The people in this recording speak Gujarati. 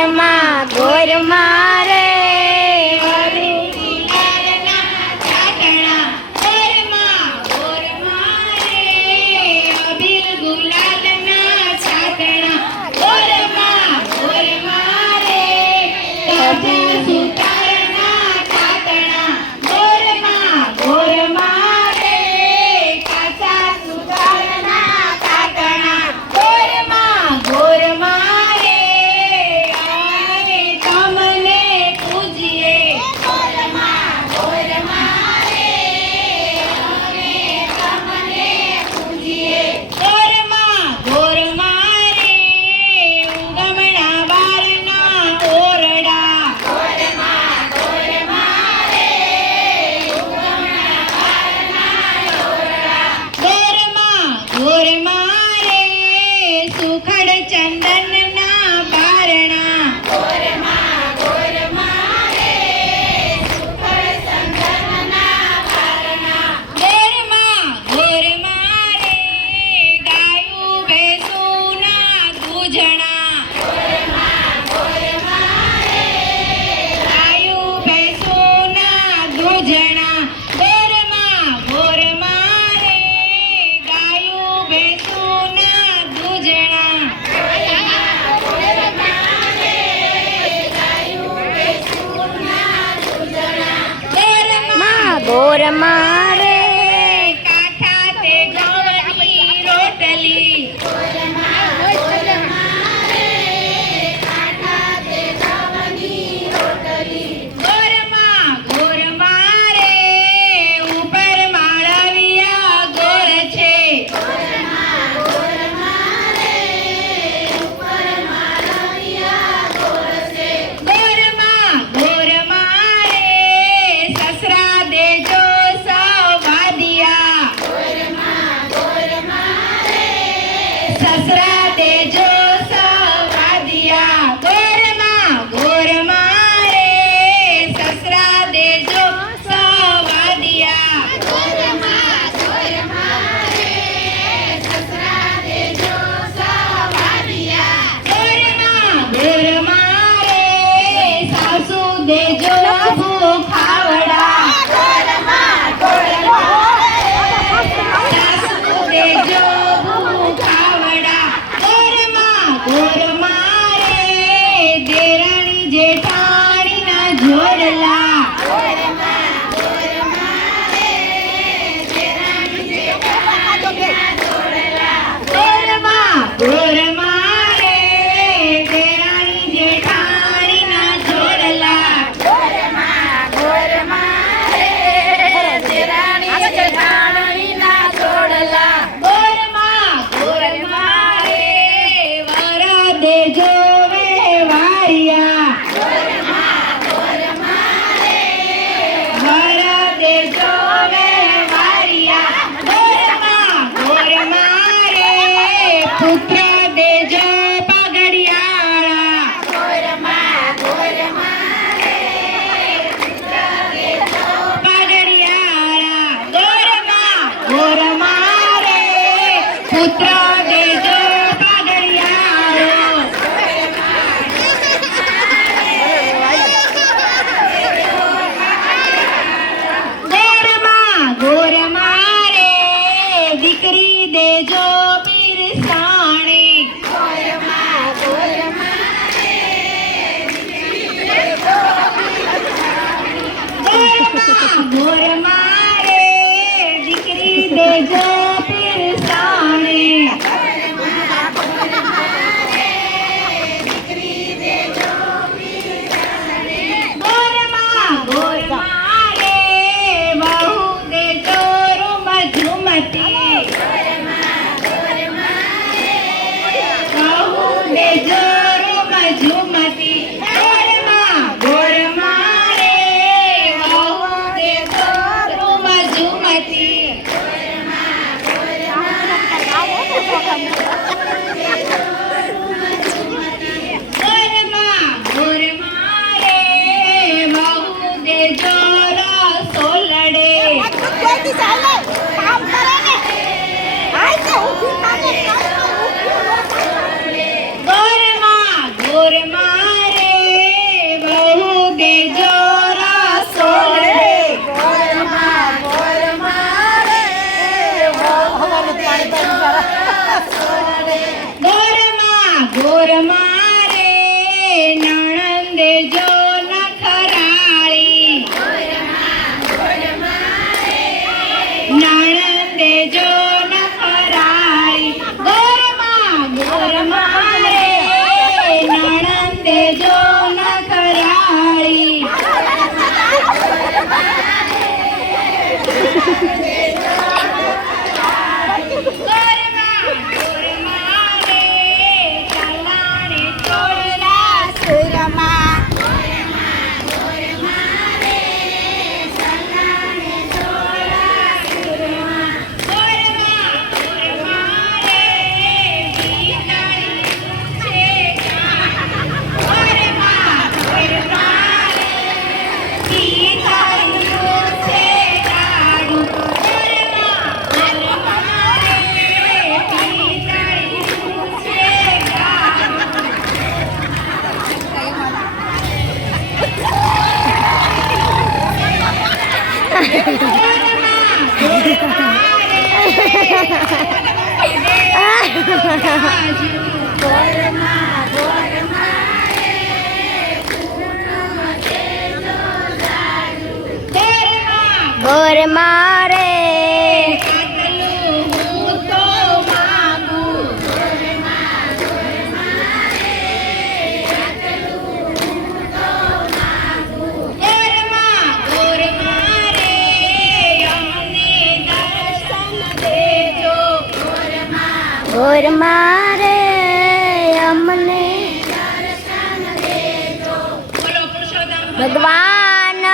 ગોરમાં રે ગોરમાં રે કાઠા તે ઘઉંની રોટલી ગોરમાં રે ઉપર માળવિયા ગોળ છે સસરા દેજો સવાદિયા ગોરમાં રે સસરા દેજો સવાદિયા ગોરમાં રે સાસુ દેજો ભૂખાવડા સાસુ દેજો ગોરમાં રે દેરાણી જેઠાણીના જોડલા ગોરમાં રે દેરાણી જેઠાણીના જોડલા દેજો વેવારિયા વર દેજો વેવારિયા ગોરમાં રે પુત્ર દેજો પાઘડિયાળા પાઘડિયાળા ગોરમાં રે પુત્ર દેજો ગોરમાં રે દીકરી દેજો પીરસાણી ગોરમાં રે દીકરી દેજો પીરસાણી ગોરમાં રે વહુ દેજો રૂમઝુમતી વહુ દેજો રૂમઝુમતી ગોરમાં રે વહુ દેજો રૂમઝુમતી બોર મારે આટલું હું તો માગું. બોર મારે અમને દર્શન દેજો. બોર મારે અમને બોલો પુરુષોત્તમ ભગવાન